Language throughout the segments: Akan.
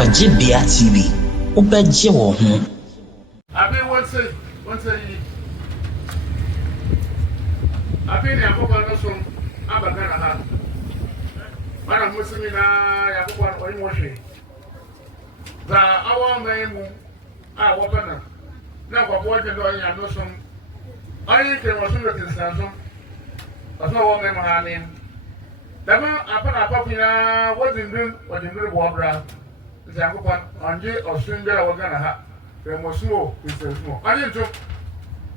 Ojibia TV, ubeje wo ho. Abi won't say Abi ni akoko no so abagana ha. Mana musimi na yakoko oni mo hwe. Za awo memu a wo bana. Na ko bo de do anya no so. Ayi ke mo so de tinsan so. Aso wo memu ha ni. Dama apa pina wodindun bo bra. Yakoko anje osundera wo gana ha. Remosuo isesmo. Ani nto.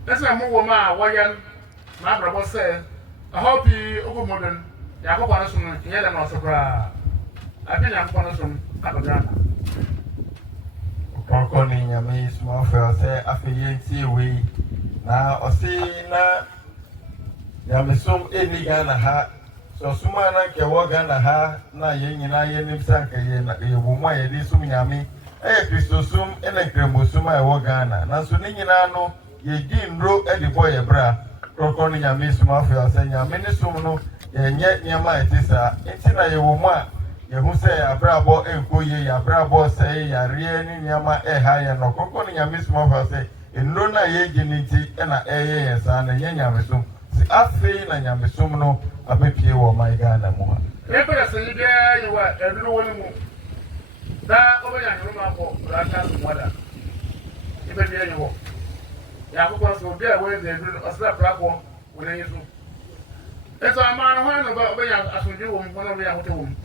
Esa mo wo ma wayan ma brabo se a hopi ogo modern yakoko no so no yele no so bra. Abi yakoko no so abagana. Ɔkrɔnkrɔnyi Nyame Somafo sɛ afeye tie we na ɔse na Nyamesom eni Ghana ha so suma na kewo Ghana ha na ye nyina ye nim sanka ye na ye wo mu ye di sum Nyame Kristosum ene kremosum a ewo Ghana na so ne nyina no ye di nro e di boy bra Ɔkrɔnkrɔnyi Nyame Somafo sɛ Nyame ne sum no ye nye nyama etisa enti na ye wo mu a ye hu sɛ abrabɔ enkoye ya abrabɔ sɛ ya rie ni nyama ha ye no Ɔkrɔnkrɔnyi Nyame Somafo sɛ enro na ye giniti na eye ye sa na ye Nyamesum si afei na Nyamesum no abepie wo my Ghana mu ha Epere se ide ye wa eduru woni mu da obanya nyoro ma ko rata su moda ibe bi ye wo ya ko so bi e we de eduru osra prako woni yesu eto ama no ho no ba obanya asunje wo mu no bi ya hote wo mu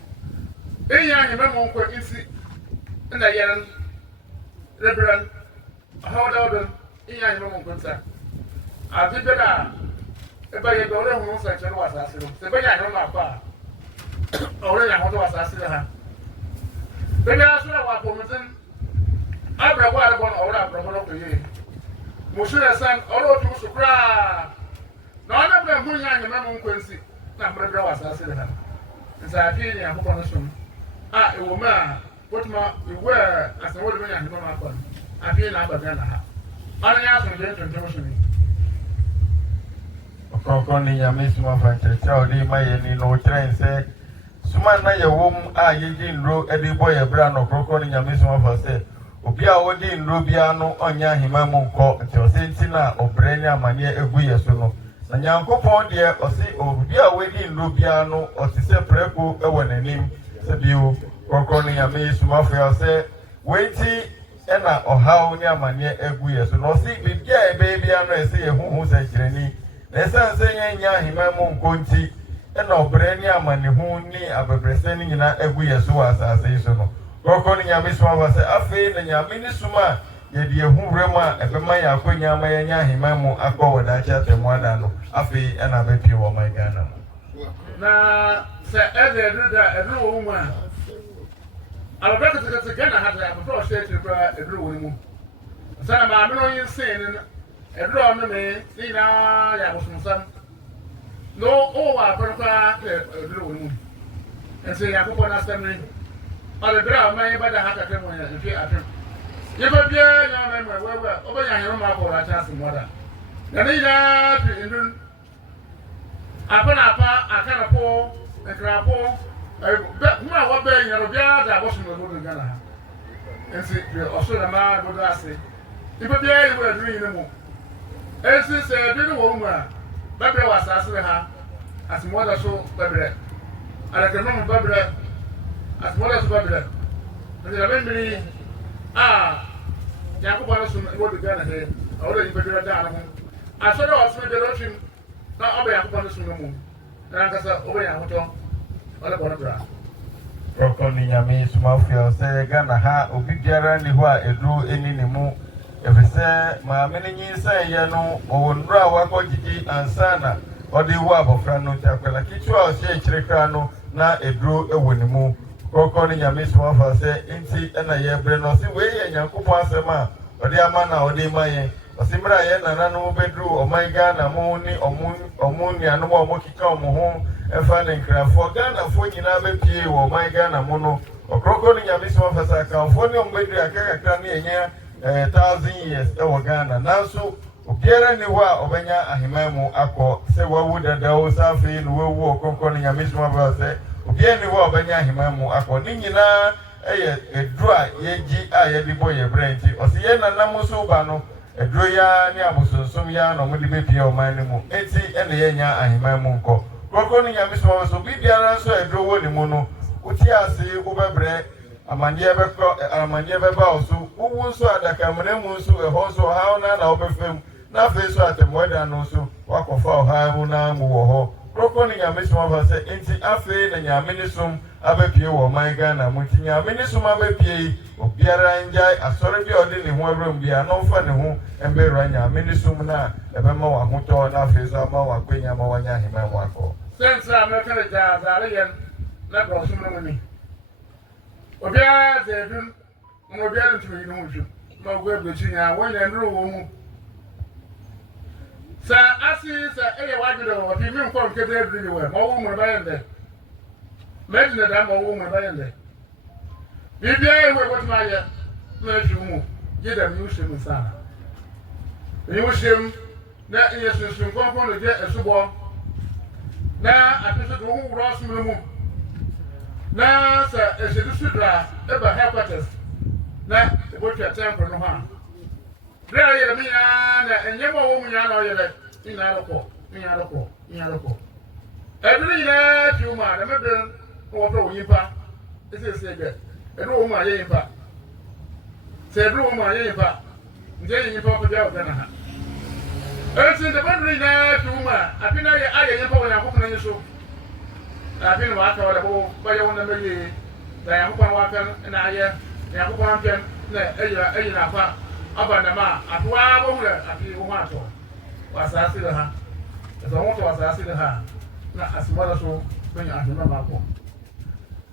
enya anya me mo ko isi na yeren rebran hawdawden enya anya me mo ko tsa abi beda eba ye dole hu so che no asase no se benya no ma pa ore ya hoto asase ha benya so na wa ko muten abra kwa re bon ore abra bon ko ye mo sure san ore otu so kra na ona bra hu nya anya me mo ko nsi na mbra wa asase ha nsa afi ni akoko no so ewo ma wotuma iwe asanwo de benya anya me ma pa afi na abaga na ha ana ya so de tonton so ni Ɔkrɔnkrɔnyi Nyame Somafo kyerɛkyerɛ ɔde ma yɛ ni no kyerɛn sɛ suma na yɛ wom a yɛdi nro de bɔ yɛ bra no Ɔkrɔnkrɔnyi Nyame Somafo sɛ obi a wɔdi nro bia no ɔnya ahema mu nkɔ nti ɔsɛ nti na ɔbrɛ ne amanneɛ egu yɛ so no na Nyankopɔn deɛ ɔsɛ obi a wɔdi nro bia no ɔte sɛ prɛko wɔ n'anim sɛ bio Ɔkrɔnkrɔnyi Nyame Somafo sɛ wɔnti ɛna ɔhaw ne amanneɛ egu yɛ so na ɔsɛ bibia ɛbɛyɛ bia no ɛsɛ yɛ huhu sɛ kyerɛni Nesa nse nya ahima mu nkonti na obrɛ ni amanihu ni abebrɛsɛ ni nyina egu yeso wa asase so no Ɔkrɔnkrɔnyi Nyame Somafo sɛ afei na Nyame ni suma ye de ehu wrɛm a ɛbɛma yɛ akonya ma yɛ nya ahima mu akɔ wɔ daakye atemu ada no afei na bepie wɔ my Ghana na sɛ ɛde ɛduru wɔ mu a alabɛkɛtɛkɛtɛ Ghana ha da abɛfra ɔhyɛ akyiri kora ɛduru wɔ mu sɛ na maame no yin sen no edro on me ni na ya bosumsam no o wa perka edro wonu ense ya kokona astemni ale bra ma ye bada haka temo ya fi atem ye ba bia ya na me wewe obanya hero ma ko ra chance moda na ni na fi indun apa akana po ekrapo ma wa be nyaro bia da bosum no Ghana ense oso na ma bodo ase ye ba bia ye we edro yin mu Esi se bi no wo mu a babre wa asase ha asimoda so babre alakema mu babre asimoda so babre ndi la bemiri Yakobo no so wo de Ghana he awore ni bedura da no ho asore o so de rochim na oba Yakobo no so no mu na nkasa oba ya hoto ole bono bra Ɔkrɔnkrɔnyi Nyame Somafo sɛ Ghana ha obi biara ni hɔ a eduru eni ne mu efisɛ maame ne nyinsa yɛ no ɔwɔ nnuro a wakɔ gyigyi ansa na ɔde wo abɔfra no nti akwala ketewa a ɔhyɛ akyire kra no na eduro wɔ ne mu Ɔkrɔnkrɔnyi Nyame Somafo sɛ nti ɛna yɛbrɛ no ɔsɛ wei yɛ Nyankopɔn asɛm a ɔde ama na ɔde ma yɛn ɔsɛ mmerɛ a yɛn nananom bɛduru ɔman Ghana mo ne ɔmo nuanom a ɔmo keka ɔmo ho ɛfa ne nkrafoɔ Ghanafoɔ nyinaa bɛpie wɔ ɔman Ghana mo no Ɔkrɔnkrɔnyi Nyame Somafo sɛ akamfoɔ ne ɔmo bɛduru akakakra ne yɛnyɛ 1,000 years ewo Ghana nanso obiara ni hɔ a ɔbɛnya ahema mu akɔ sɛ wawu dada wo safe no wawu ɔkɔnkɔ no Nyame Somafo sɛ obiara ni hɔ a ɔbɛnya ahema mu akɔ ne nyinaa ɛyɛ eduru a yɛgyi a yɛde bɔ yɛ brɛ nti ɔsɛ yɛn nanam so ba no eduru ya ne abosonsom ya na ɔmo de bepie ɔman no mu eti ɛna yɛnya ahema mu nkɔ kɔkɔ no Nyame Somafo so bibiara nso eduru wɔ ne mu no wotie ase wobɛbrɛ amandeɛ bɛba wo so wowu nso adakamena mu nso ɛhɔ nso ɔhaw na wobɛfam na afei so atɛmmɔda no nso wakɔfa ɔhaw mu na mu wɔ hɔ kɔkɔ no Nyame Somafo sɛ enti afei na Nyame ne som abɛpie wɔ ɔman Ghana mu nti Nyame ne som abɛpie obiara ngyae asɔre bi a ɔde ne ho awuram bia na ɔmfa ne ho mbɛwura Nyame ne som na ɛbɛma wɔ ahotɔ na afei so ama wɔ akwanya ma wɔnya ahema mu akɔ sɛnti a mɛka ne gyaa zaare yɛn na brɔsom no mu ni obiara dze edum na obiara ntumi yi no ho dwum na ɔgu aburokyi nyaa wɔnyɛ nduru wɔ mu sɛ asi sɛ ɛyɛ wadwene wɔ ɔfi mi nkɔ nkete eduru ni wɔ ma ɔwɔ mu bɛyɛ ndɛ mɛgyina da ma ɔwɔ mu bɛyɛ ndɛ biribiara ewu ebotuma ayɛ na efi mu gye dɛm yi wuhyɛ mu saa yi wuhyɛ mu na ɛyɛ sunsun kɔnkɔn na gye esubɔ na ati so do ho wura ɔsom no mu na sɛ ɛhyɛdu so dra ɛba headquarters na ebotwa temple no ho a bere a yɛrɛ mi nyinaa na ɛnyɛma ɔwɔ mu nyinaa na ɔyɛrɛ nyinaa lɔkɔ ɛduru nyinaa fi mu a dɛmɛ bere na wɔfrɛ wɔ nyimpa esiesie gbɛ ɛduru wɔ mu a yɛ nyimpa sɛ ɛduru wɔ mu a yɛ nyimpa nti ɛyɛ nyimpa ɔkɔ bia ɔbɛ na ha ɛnti dɛmɛ bere nyinaa fi mu a afi na ayɛ nyimpa wɔ Nyankopɔn ani so afi na waka wɔ dɛ bo bɛyɛ wɔn na mɛyɛ na Nyankopɔn waka na ayɛ Nyankopɔn apɛn na ɛyɛ na afa aba na ma atoa wo hu afi wo ho ato wasase de ha ɛsɛ wɔn to wasase de ha na asimɔda so bɛnya ahema ma kɔ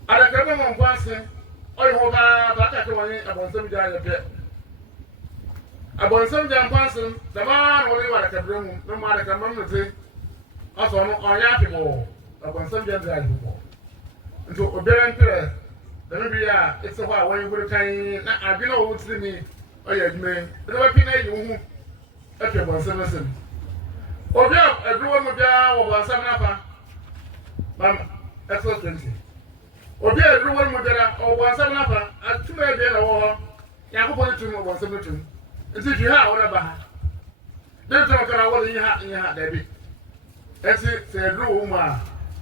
adakɛbɛ mo nkwanse ɔyɛ hɔ ba ka wɔn ni abɔnsɛm gya yɛ pɛ abɔnsɛm gya nkwanse dama na wɔn wɔ adakɛbɛ mu na mo adakɛbɛ mu te ɔsɔ no ɔnyɛ afi bɔ abɔnsɛm gya yɛ bɔ nti obiara ntere dɛmɛ bi a ɛsɛ hɔ a wɔn yɛ kan na adwene a wɔn tiri ni ɔyɛ adwuma yi ɛdɛ wɔpi na yi wo ho ɛtwa bɔnsɛm no sɛm obi a ɛduru mu biara wɔ bɔnsɛm n'afa mama ɛsɛ 20 obi a ɛduru mu biara wɔ bɔnsɛm n'afa atuma ebien na wɔ hɔ Nyankopɔn tum wɔ bɔnsɛm no tum nti fi ha a wɔde ba ha ne ntɔn kara wɔde yi ha dɛbi ɛti sɛ ɛduru wɔ mu a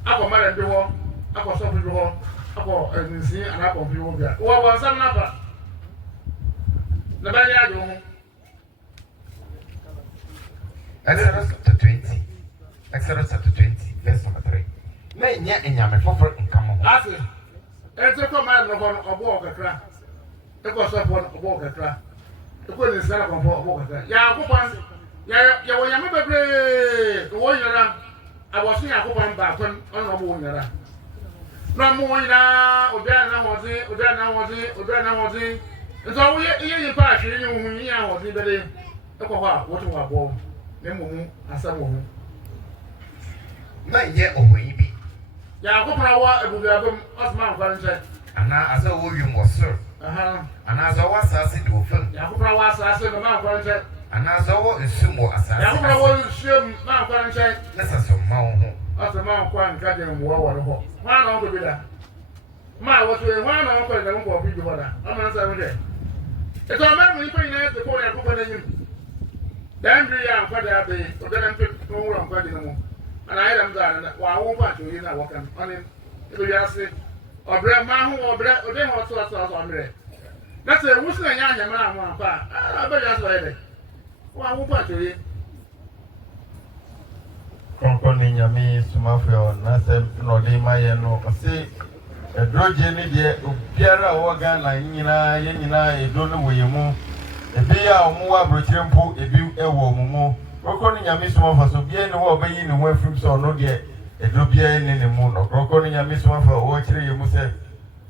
akɔ mara bi hɔ akɔ sɔfo bi hɔ akɔ nsi anakɔ bi hɔ bia wɔ bɔnsɛm n'afa na bɛyɛ adi wɔn ho. Exodus chapter 20, verse number 3. Na nya enyame foforo nkamo ho. Ase. Ente ko ma no ho obo okakra. Eko so fo obo okakra. Eko ni sara ko obo okakra. Ya akopan ya wo nyame bebre wo nyara aboso ya akopan ba kon on obo nyara. Na mo nyara obia na hozi. Nso wo ye pa ahwe ni hu ni ya hozi bele. Eko ho a wo to wa bo. Na mo asam wo ho. Na ye ohoyi bi. Ya akopra wa ebubiabem osman kwanche. Ana asa wo wiem wo sor. Aha. Ana asa wo asase do fam. Ya akopra wa asase no man kwanche. Ana asa wo nsum wo asase. Ya akopra wo nsum man kwanche. Na saso ma wo ho. Asa man kwan ka de mo wo ho. Wa na wo bi da. Ma wo so wa na wo ko de mo ko bi ho da. Ama nsa mo de. Eto ma mo ipa ina de ko na ko na nyim. Dan bi ya kwa da be, o da nan pe no wo kwa de no. And I am that wa won pa to yin na wo kan oni e be yase obre ma ho obre o de ho so amre na se wusu na nya anya ma ho pa a be yase wa de wa won pa to yin Ɔkrɔnkrɔnyi Nyame Somafo na se no de ma ye no ɔse edroje ni de obiara wo Ghana nyina edro no wo ye mu ebi a omo wa brochire mpo ebi ewo mu Ɔkrɔnkrɔnyi Nyame Somafo so bia ne wo obayi ne ho afrim so no de edro bia ne mu no Ɔkrɔnkrɔnyi Nyame Somafo wo kire ye mu se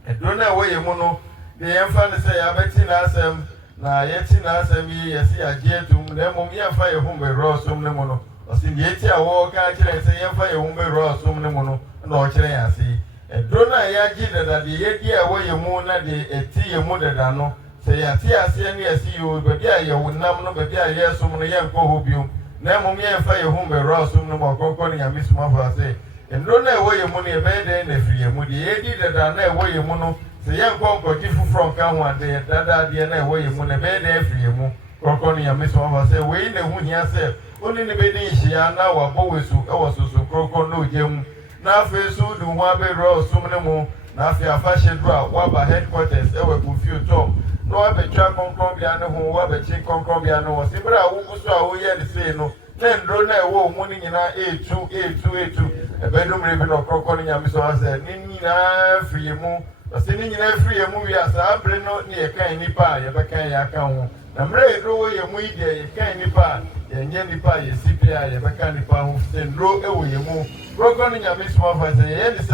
edro na wo ye mu no de yemfa ne se ya beti na asem na yeti na asem yi yesi agye tum na mom yemfa ye ho be som ne mu no ɔse de yeti a wo ka kire se yemfa ye ho be som ne mu no na o kire ya se edro na ya gye dada de yedi a wo ye mu na de eti ye mu dada no Say ya see as any see you, but yeah, you will not know, but yeah, yes, some of the young go you. Now, me and fire home, but Ross, some more concording and Miss Maffa say. And don't know where your money a bed and a free moody, that I know where your mono. Say young concord different from come one day, that idea know where your money bed and free mo. Concording and Miss Maffa say, wait the one here said, only the bed she are now a boys who also so crocon no gem. Now, face who do one bed Ross, some more. Now, if you are fashion draw, what by headquarters, ever confused Tom. No, I bet you Concombiano, who have a chick Concombiano, or Sibra, who saw we had to say no. Then don't know money in our A2, a bedroom ribbon of Croconi and Miss said, Nina free moon, or sitting in a free movie as I bring not near Canny Pie, ever can ya count. I'm ready to go away your media, you can't pie, and Yenny Pie, you CPI, ever can't pie who send row away your move. Croconi and Miss Moffa say, yes,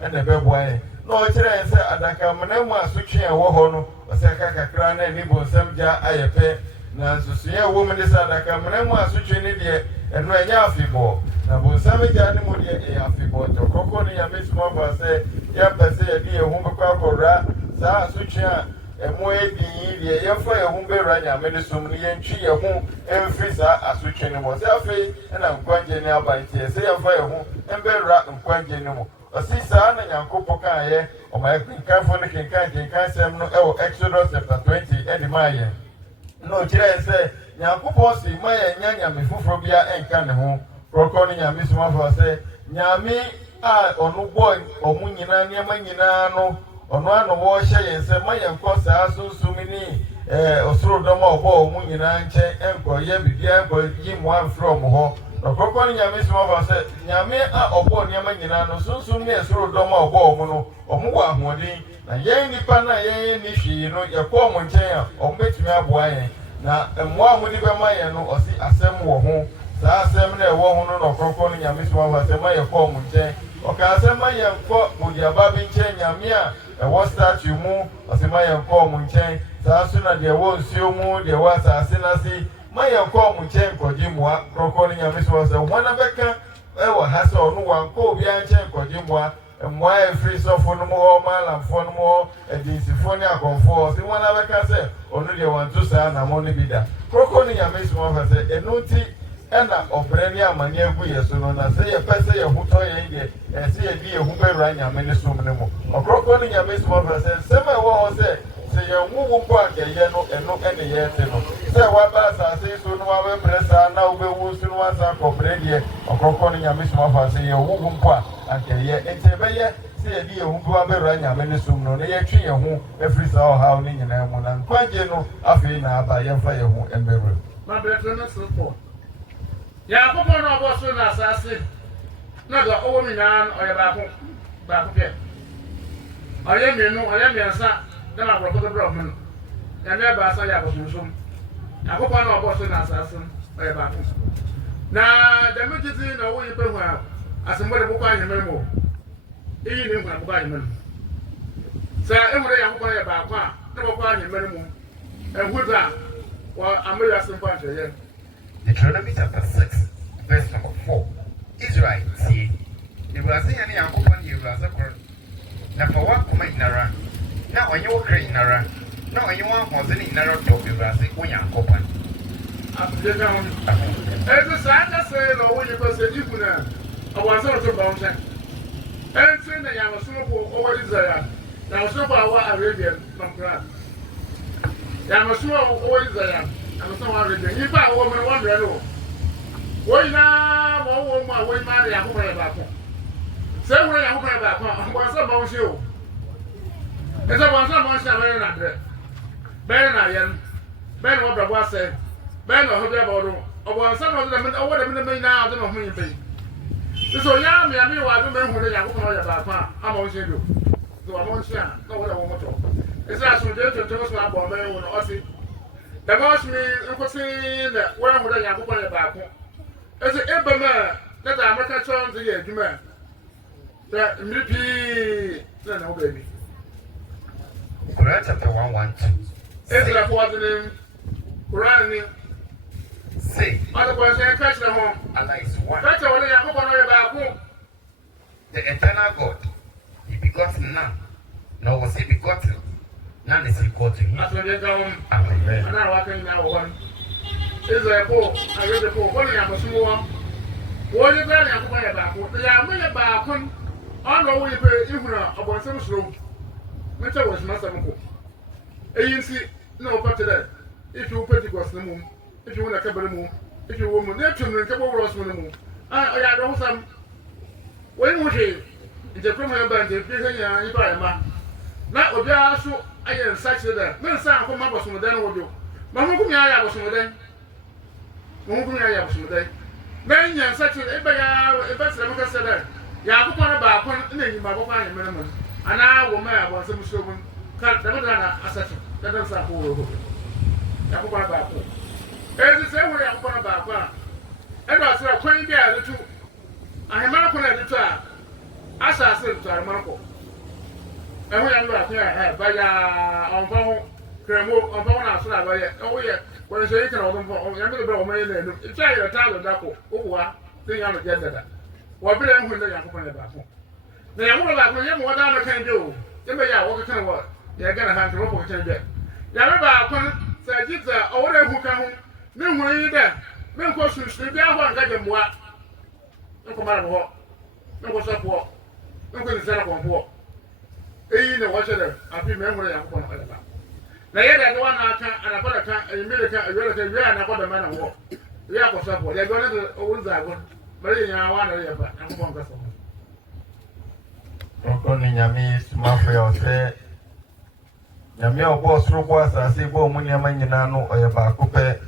and the bed way. No, I say, Adaka, Manema, switching a wahono, or Sakaka Crane, and Nibo Samja, I pay. Now, to see a woman is Adaka, Manema, switching it, and when you have people. Now, Samja, a Yafibo, to Croconi and Miss Moffa say, Yapa say, a dear Humacora, Sa switching a more the Yafa, a Humberania, Medicine, and Chi, a home, and Frisa, a switching was Yafi, and I'm quite genial by Tia, say a fire home, and bear rat and quite genial. A sister and Yankopoka, or my Catholic and Kansam, no, Exodus chapter 20, Eddie Maya. No, Jay say, Yankoposi, Maya, Yanya, Mifufobia, and Canaho, Procording and Miss Maffa say, Nyame, or no boy, or Munina, Yamanino, or one of Washer, and say, Maya, Costa, so many, or throw them all, Munina, and Koya, Jim one from home. No Croconi and Miss Maffa said, Nyame are upon Yamanino, soon yes, throw them all, Bomono, or Mua Modi, and Yang Nipana, Yang Nishi, you know, your poor Montana, or make me up wine. Now, and one would even my no, or see a sem war home. So I said, there won't know Croconi and Miss Maffa said, my poor Montana, or can I say my young court with your baby chain, Yamia, and what start you move, or see my young poor Montana, so soon as there won't see you move, there was a sinner. My young call Munchen for Jimwa, Croconi and Miss was a one of Becca, ever has or no one called Bianchen for Jimwa, and why free so for no more, mile and for no more, and the Symphonia conforce. In one of Becca said, only the one to say, I'm only be there. Croconi and Miss Moffa said, a noti and of Brenia Mania Guya, so no, I say a person who toy and see a dear who may run your minister. Or Croconi and Miss Moffa said, Summer was said. Say your move back a yellow and no any yet. Say what I say soon, my press are now be woods and once I comprehend or Croconi and Miss Moffa say your womb part and a year and say a dear who go be running a minister, no, they tree who every saw how Ning and Amon and quite general after now by your fire who and be real. My better support. Yeah, Papa, no, was soon assassin. Not the old man or your back here. I am you know, I am your son. Then I brought the problem. And never say I was in some. I hope I know about an assassin or a battle. Now, the military know what you pay well as somebody who buy a memo. Even when I buy a memo. So every day I buy a back, never buy a memo. And with that, well, I'm really asking for you. Deuteronomy chapter 6, verse number 4. Israel, see, if I see any uncle on you, as a girl, now for what come in around. Now, when you're crying, Nara, now when you want Mosini Nara to be Rasi, when you're copan. As the Santa said, or when you go say, you could have, I was also bound. And saying that I was so over Israel. Now, so far, what Arabian from class. I was so over Israel. I was so Arabian. If I woman one red, why now, one woman, when marry a woman about her. Say, when I woman about her, I was about you. It's a one someone very under Ben Iron, Ben what the boss said, Ben or Hotel or one some of them over the main now, I don't know who you be. So, yeah, me, I mean, I don't know who they are going about. I'm on you. So I won't share, no one I want to. It's actually to tell us about men when I see. The boss me, Uncle saying that where would I have to about? As an ember man, that I'm not a chance to get you, man. That maybe, no, baby. Quran chapter 112. Ezra was the name. Quran Say, other person catch the home. Allah is one. That's all I hope on your back. The eternal God, He begot none, nor was He begotten. na ne si court hi asode ga won amen ana wa kan na won Israel ko ayede ko ko ni amosumo wo ni bra ni akoko ya ba ko ya me ba kon ono wo ipe ihuna obonsem suro mete wo sima sam ko eyinsi na opate da if you Pentecost na mum if you na kabere mu if you woman na tunu nke bo woro so na mu ah ya do husam wo ni hwe nje kuma ya ba nje bi hanya iba ya ma na obi aso aye nsache da me nsa akọ ma boso dan wo bio ma hu kum ya boso dan mo hu kum ya boso dan na nya nsache ebe ya ebe sere mo kase da ya akọ na ba akọ na enyima akọ anya mere mo ana wo ma ya boso mo so mu ka da na asache da da sa ko wo ya akọ na ba akọ ezi se wo ya akọ na ba akọ a e do asira kwan bi a letu ahema ko na letu a asa asira to arma ko ehu ya ndo akwa ba ya onfa ho kremo onfa ho na aso na ba ye o ye ko se yike na onfa ya me be o ma ye na enu ita ye ta lo da ko owa tin ya no je dada wo bi le hu nda ya ko na ba ko na ya mo ba ko ye mo da no kan de o ye me ya wo kan wo ya ga na han ro ko kan de ya me ba ko sa jita o wo re hu kan ho me hu yi da me ko su bi a ho nga de moa ko mara ho me ko so po me ko ni sara ko po eyi na wache da afi me nwere yakọ na kala na ye da do na aka ana bada ka emire ka ewere ka wi ana kwada mana wo ya ko sapo ya go na o nza go bare nya wa na ye ba akọ nka so Ɔkrɔnkrɔnyi ni Nyame Somafo ya ɔsɛ Nyame ɔbɔ soro bɔ asase bɔ mu nneɛma nyinaa no ɔyɛ baako pɛ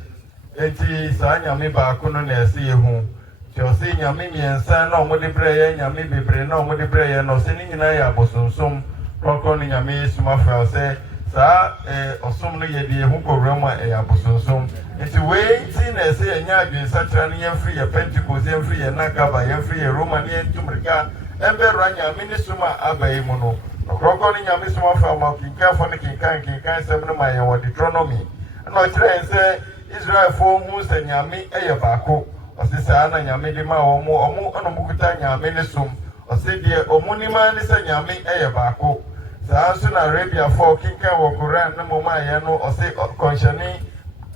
enti saa Nyame baako no na ɛsɛ yehu ti ɔsɛ Nyame mmiɛnsa na ɔmo de brɛ yɛ Nyame bebree na ɔmo de brɛ yɛ no ɔsɛ ne nyinaa yɛ abosonsom Ɔkrɔnkrɔnyi ni Nyame Somafo ya ɔsɛ saa ɔsom no yɛ de yehu kɔwura mu a ɛyɛ abosonsom enti wei nti na ɛsɛ yɛnyɛ adwensakyera no yɛmfiri yɛ Pentecost yɛmfiri yɛ Nakaba yɛmfiri yɛ Roma ne yɛntumrika Embera Nyame ni suma abai mu no Ɔkrɔnkrɔnyi ni Nyame Somafo ma kinkanfo ne kinkan sɛm no ma yɛ wɔ Deuteronomy na ɔkyerɛ yɛn sɛ Israelfo hu sɛ Nyame ɛyɛ baako ɔsɛ saa na Nyame de ma ɔmo ɔno mo kuta Nyame ne som ɔsɛ deɛ ɔmo ni ma ne sɛ Nyame ɛyɛ baako saa nso na Arabiafo kinkan wɔ Koran ne mo ma yɛ no ɔsɛ kɔnhyɛne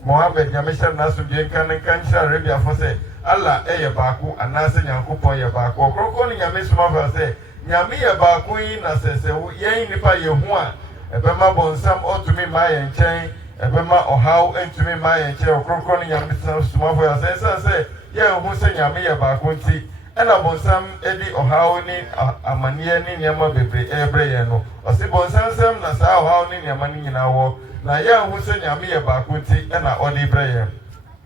Mohammed Nyame hyɛ n'asomdwe nka ne nka nhyɛ Arabiafo sɛ Allah ɛyɛ baako anaasɛ Nyankopɔn yɛ baako Ɔkrɔnkrɔnyi ni Nyame Somafo sɛ Nyame yɛ baako yi na sɛ yɛn nipa yɛ hu a ɛbɛma bɔnsam ɔtumi ma yɛn nkyɛn ɛbɛma ɔhaw ntumi ma yɛn nkyɛn Ɔkrɔnkrɔnyi ni Nyame Somafo sɛ yɛn hu sɛ Nyame yɛ baako nti ɛna bɔnsam ɛdi ɔhaw ne amanneɛ ne nneɛma bebree ɛbrɛ yɛn no ɔsɛ bɔnsam sɛm na saa ɔhaw ne nneɛma no nyinaa wɔ na yɛn hu sɛ Nyame yɛ baako nti ɛna ɔde brɛ yɛn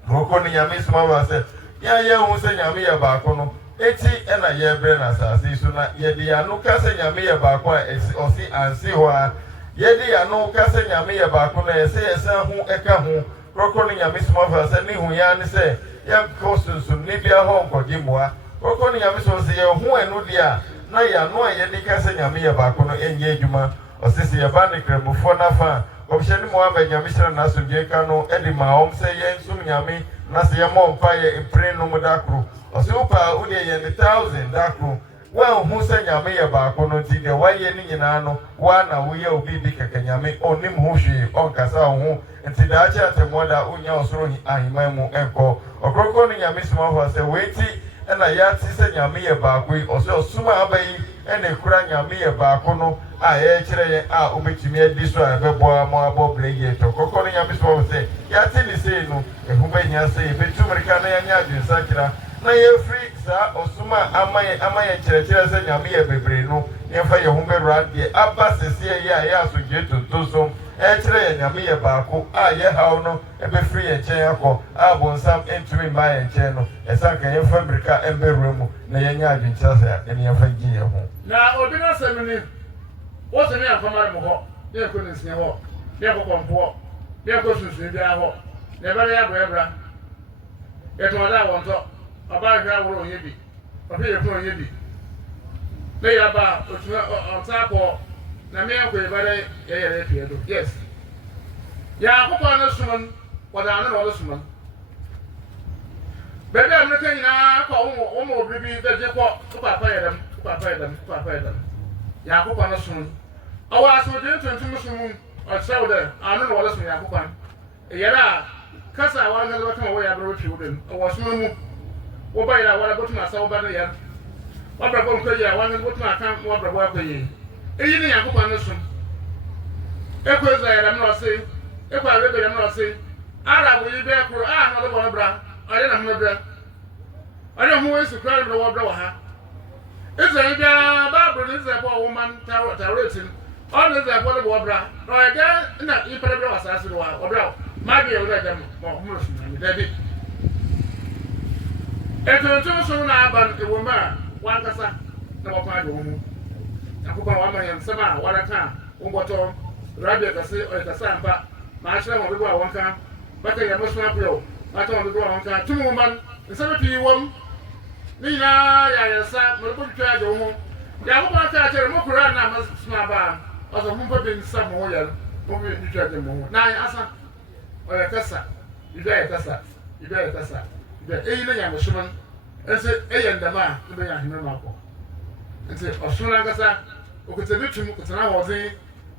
Ɔkrɔnkrɔnyi ni Nyame Somafo sɛ yɛn hu sɛ Nyame yɛ baako no eti ɛna yɛbrɛ na asase so na yɛde yɛano ka sɛ Nyame yɛ baako a ɔsi ansi hɔ a yɛde yɛano ka sɛ Nyame yɛ baako na yɛsɛ yɛsan ho ɛka ho Ɔkrɔnkrɔnyi ni Nyame Somafo sɛ ne hu ya ne sɛ yɛnkɔ sunsun ne bia hɔ nkɔgye mmoa Ɔkrɔnkrɔnyi ni Nyame Somafo sɛ yɛn ho ɛno deɛ a na yɛano a yɛde ka sɛ Nyame yɛ baako no ɛnyɛ adwuma ɔsɛ sɛ yɛba ne kramofoɔ n'afa ɔhyɛne Mohammed Nyame hyɛ n'asomdwe nka no ɛde ma wɔn sɛ yɛnsom Nyame na sɛ yɛmmɔ mpa yɛ mpere nom da koro ɔsɛ wopa wo deɛ yɛ ne 1,000 da koro woanhu sɛ Nyame yɛ baako no nti deɛ woayɛ ne nyinaa no woa na woyɛ obi bi kɛkɛ Nyame ɔnnim ho hwee ɔnkasa wo ho nti daakye atɛmmɔ da wonya ɔsoro aheman mu ɛnkɔ Ɔkrɔnkrɔnyi ni Nyame Somafo sɛ weiti ɛna yɛate sɛ Nyame yɛ baako yi ɔsɛ ɔsom a aba yi ɛna ekura Nyame yɛ baako no a yɛkyerɛ yɛn a wobɛtumi adi so a ɛbɛboa ma abɔ brɛ yie tɔ Ɔkrɔnkrɔnyi ni Nyame Somafo sɛ yɛate ne sei no ɛho bɛnya sɛ yɛbɛtu mmirika na yɛanyɛ adwensakyera na yɛfiri saa ɔsom a ama yɛn kyerɛkyerɛ sɛ Nyame yɛ bebree no yɛmfa yɛn ho bɛwura deɛ aba sɛseɛ yɛ a yɛ asomdwoe tontosom ɛkyerɛ yɛn Nyame yɛ baako a yɛhaw no ɛbɛfiri yɛn nkyɛn akɔ a bɔnsam ntumi mma yɛn nkyɛn no ɛsan ka yɛmfa mmirika ɛmbɛwura mu na yɛnyɛ adwenkyerɛ sɛ ɛne yɛmfa gye yɛn ho na obi na sɛm ni wɔsɛ ne yɛmfamare mu hɔ ne yɛkɔ ne nsia hɔ ne yɛkɔ kɔmpoɔ ne yɛkɔ sunsun biara hɔ na ɛbɛrɛ yɛ abrɛbra yɛtɔn da wɔntɔ ɔbaa hwɛ aworo onye bi ɔhwɛ yɛ fún onye bi ne yaba otuma ɔnsa kɔ na mmea kɔ yɛbɛrɛ yɛyɛrɛ efi ɛdo yes yɛ akokɔ ne sumon wɔde ano na ɔde sumon bɛbi a mmerika nyinaa kɔ wɔn obi bi bɛgye kɔ papa yɛ dɛm yɛ akokɔ ne sumon ɔwɔ asomdwe ntuntum sumon ɔkyerɛw dɛ ano na wɔde so yɛ akokwan ɛyɛrɛ a kasa a wɔn nkasa bɛka wɔyɛ abɛrɛ twi wɔdɛm ɛwɔ som mu wɔba yɛ a wɔde bɛtum asa wɔba no yɛ wɔbrɛ bɔ nkɔ yɛ a wɔn nkasa bɛtum aka wɔbrɛ bɔ akɔ yɛ eyi ne yɛ akokwan no so ekɔ Israel dɛm na ɔse ekɔ Arabia dɛm na ɔse Arab yi bɛɛ koro a na ɔde bɔ no bra ɔyɛ na ho no brɛ ɔyɛ ho wɔn esukura no brɛ wɔ brɛ wɔ ha Israel biara baaburo ne Israel bɔ ɔwɔ man tawretin ɔno Israel bɔ no bɔ bra na ɔyɛ dɛ na ipɛrɛ brɛ wɔ asase do wa ɔbrɛ maa bi yɛ wɔde ɛdɛm ɔmo sunami dɛbi etuntum so na aba no ewo ma wankasa na wɔkɔ adi wɔn mu akokɔ wɔn ama yɛn nsɛm a wɔreka wɔn bɔtɔ rabi ɛkɛse ɔyɛ kɛse ampa maa kyerɛ wɔn dodo a wɔn ka bɛka yɛn mo soma pɛw maa kyerɛ wɔn dodo a wɔn ka tum wɔn man nsɛm pii wɔm ne nyinaa yɛ ayɛsa mo de bɔ twitwa adi wɔn ho yɛ akokɔ aka akyerɛ mo kura na mo soma ba ɔsɔ mo mpɛ bi nsa mo ho yɛ mo bi twitwa adi mo ho na asa ɔyɛ kɛsa ibi ayɛ kɛsa ibi ayɛ kɛsa ibi eyi ne nyame soma nse eyɛ ndɛm a ne bɛ yɛ ahemɛ mu akɔ nti ɔsoro ankasa okuta bi tum kuta na wɔdzen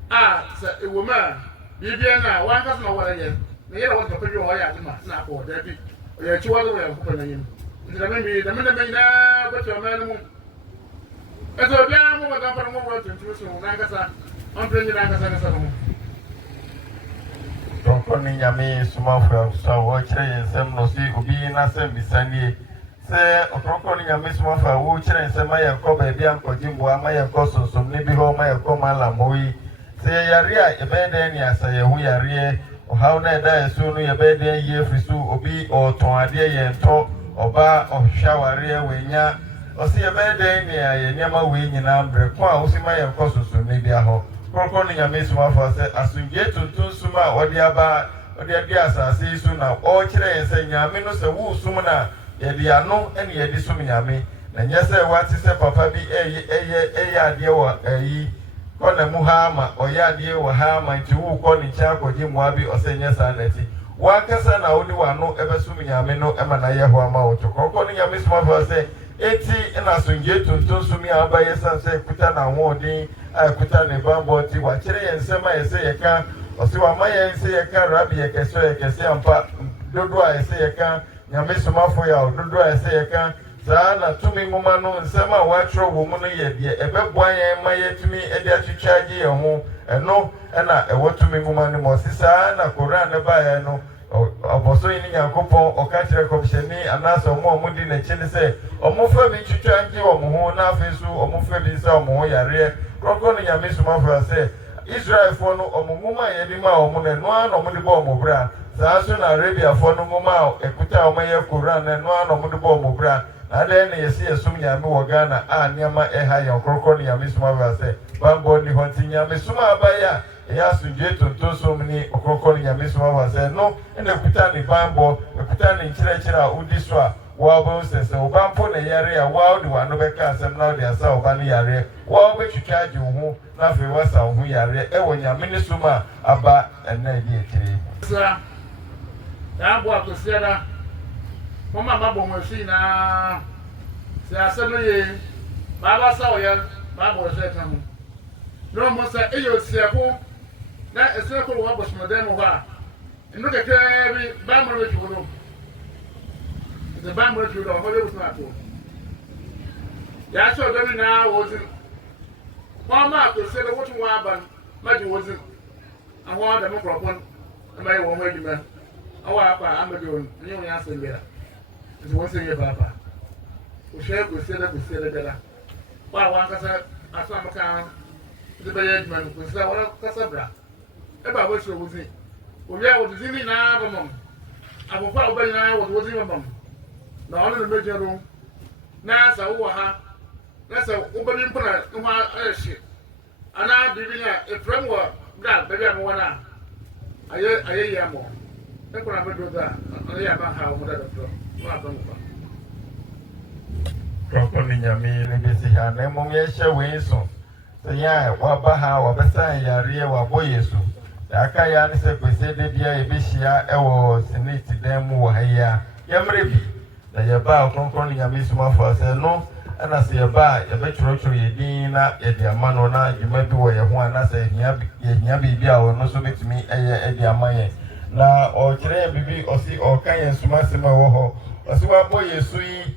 a sɛ ewo mu a biribiara na wankasa na wɔyɛ yɛ na yɛ na wɔde papa bi wɔ hɔ yɛ adema na akɔ daabi ɔyɛ akyiwa de wɔyɛ nkɔpɛ n'anim nti dɛm nwi dɛm ndɛm nyinaa bɛtɔ ɔman no mu ɛtɔ obiara mo wɔdɔn pa no mo wɔ tuntum so n'ankasa ɔmpere nyina ankasa ankasa no ho Ɔkrɔnkrɔnyi Nyame Somafo so wɔkyerɛ yɛn nsɛm no si obi n'asɛm bisanie sɛ Ɔkrɔnkrɔnyi Nyame Somafo a wɔkyerɛ nsɛm ma yɛn kɔ baabi ankɔgye mboa ma yɛn kɔ sonsomne bi hɔ ma yɛn kɔ malamɔ yi sɛ yɛyare a yɛbɛyɛ dɛn ne asa yɛn ho yareɛ ɔhaw na ɛda yɛn so no yɛbɛyɛ dɛn yie firi so obi ɔtɔn adeɛ yɛn tɔ ɔba ɔhwehwɛ awareɛ wɔanya ɔsi yɛbɛyɛ dɛn ne yɛ nneɛma wei nyinaa mbrɛ ko a wosi ma yɛn kɔ sonsomne bi ahɔ Ɔkrɔnkrɔnyi Nyame Somafo sɛ asomdwe tuntun sum a ɔde aba ɔde adi asase yi so na ɔkyerɛ yɛn sɛ Nyame no sɛ wo sum na yɛde ano ɛne yɛde sum Nyame na nyɛ sɛ wate sɛ papa bi ɛyɛ adeɛ wɔ ayi kɔna mu ha ama ɔyɛ adeɛ wɔ ha ama nti wo kɔ ne nkyɛn akɔgye mmoa bi ɔsɛ nyɛ saa na ti wankasa na wode w'ano ɛbɛsum Nyame no ɛma na yɛ hɔ ama wo to Ɔkrɔnkrɔnyi Nyame Somafo sɛ eti na asomdwe tuntun sum a aba yɛ san sɛ kuta na ahoɔden a kuta ne bambɔ nti wakyerɛ yɛn nsɛm a yɛsɛ yɛka ɔsɛ wama yɛn sɛ yɛka rabi yɛkɛse ampa dodo a yɛsɛ yɛka Nyame Somafo yɛ dodo a yɛsɛ yɛka saa na tumi nwoma no nsɛm a wɔatwerɛ wɔ mu no yɛ deɛ ɛbɛboa yɛn ma yɛtumi de atwitwa agye yɛn ho ɛno ɛna ɛwɔ tumi nwoma no mu ɔsi saa na koran ne baeɛ no ɔbɔso yi ne Nyankopɔn ɔka kyerɛ kɔmhyɛni anaasɛ ɔmo a ɔmo di n'akyi ne sɛ ɔmo fa bi twitwa agye wɔn ho na afei so ɔmo fa bi nsa ɔmo ho yareɛ Ɔkrɔnkrɔnyi Nyame Somafo sɛ Israelfoɔ no ɔmo nwoma a yɛde ma ɔmo na ɛnoa na ɔmo de bɔ ɔmo bra saa so na Arabiafoɔ no nwoma a ɛkuta a ɔmo yɛ koran na ɛnoa na ɔmo de bɔ ɔmo bra na adɛn na yɛsi yɛsom Nyame wɔ Ghana a nneɛma ɛha yɛn Ɔkrɔnkrɔnyi Nyame Somafo sɛ bambɔ ni hɔ nti Nyame som a abayɛ a ɛyɛ asomdwe tonton som ne Ɔkrɔnkrɔnyi Nyame Somafo sɛ no ɛna ɛkuta ne bambɔ ɛkuta ne nkyerɛkyerɛ a wodi so a wɔabɛn sɛ sɛ ɔba mpo na yare a wɔa wode w'ano bɛka asɛm na wode asa ɔba no yareɛ wɔa wobɛtwitwa agye wo ho na afei woasa wo ho yareɛ ɛwɔ Nyame ne som a aba ɛnna ɛdi akyire yi sira yɛabɔ akɔsiada mɔma mabɔ mo asi nyinaa sɛ asɛm no yɛ baaba sa ɔyɛ baabɔ ɔhyɛ ka ho na ɔmo sɛ ɛyɛ osiɛko na ɛsiɛko wɔ abɔsomɔdan mu hɔ a ɛno kakraa bi bammɔ no atwi wo no the bamboo tree or whatever was not to. That's what I now wasn't. One mark to say the watching one, but wasn't. I want the microphone, and my own way, man. Oh, I'm doing new answer there. It's one thing, Papa. We shall go say that we say that. Well, one casa, I saw my car, the management, we said, well, Casabra. About what you was it. We are with the Zimmy now, Mum. I will probably now what was in my mum. Na ɔno ne megye no na sa wo ha na sa wo bɛbi mpona no ha ahye ana bibi na efrem wɔ bra bɛbi am wɔna aye yamo e kora bedo da ɔno ya ba ha wo da do wo aba mo ba Ɔkrɔnkrɔnyi Nyame ne besi ha na mmom yɛhyɛ wei so sɛ yɛn a wɔaba ha wɔbɛsan yareɛ wɔabɔ Yesu aka ya ne sɛ kwese de bia yɛbɛhyia ɛwɔ senate dan mu wɔ ha yi a yɛmmerɛ bi na yɛba Ɔkrɔnkrɔnyi Nyame Somafo sɛ no ana se yɛba a yɛbɛtwerɛtwerɛ yɛdin na yɛde ama no na dwuma bi wɔ yɛn ho a na sɛ yɛhia biribi a ɔno nso bɛtumi ɛyɛ de ama yɛn na ɔkyerɛ yɛn biribi ɔsi ɔka yɛn somasɛm a ɛwɔ hɔ ɔsi wabɔ yɛn so yi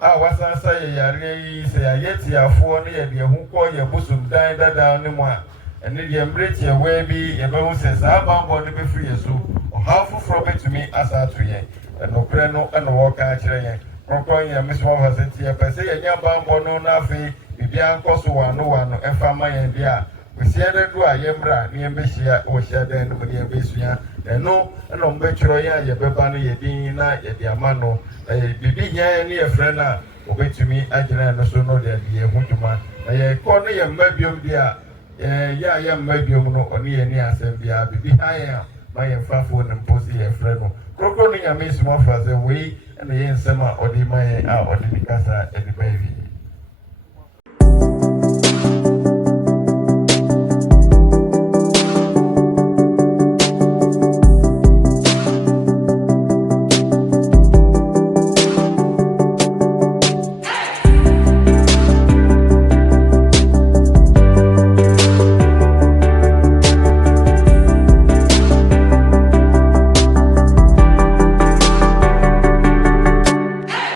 a wasansa yɛ yareɛ yi sɛ yɛayɛ tiafoɔ ne yɛde ɛho kɔ yɛ bosom dan dada ne mu a ɛne deɛ mmerɛ tiawaa bi yɛbɛhu sɛ saa bambɔ no bɛfiri yɛn so ɔhaw foforɔ bɛtumi asa ato yɛn ɛnokorɛ no ɛna wɔka akyerɛ yɛn Ɔkrɔnkrɔnyi Nyame Somafo sɛ nti yɛpɛ sɛ yɛnya bambɔ no na afei biribiara nkɔ so wano ɛfa ma yɛn deɛ a kɔsia dɛ do a yɛmmra ne yɛmbɛhyia wɔ hyiadan no mu ne yɛmbɛsua ɛno ɛna ɔmbɛtwerɛ yɛn a yɛbɛba no yɛdin na yɛde ama no biribi hia yɛn ne yɛfrɛ no a wɔbɛtumi agyina no so no de ade yɛn ho dwuma na yɛkɔ no yɛ mma biom deɛ a yɛ a yɛ mma biom no ɔne yɛn ni asɛm biara biribi ha yɛn a ma yɛmfafoɔ ne mpo sɛ yɛfrɛ no Ɔkrɔnkrɔnyi Nyame Somafo sɛ wei ɛna yɛn nsɛm a ɔde ma yɛn a ɔde ne kasa ɛde ba yɛn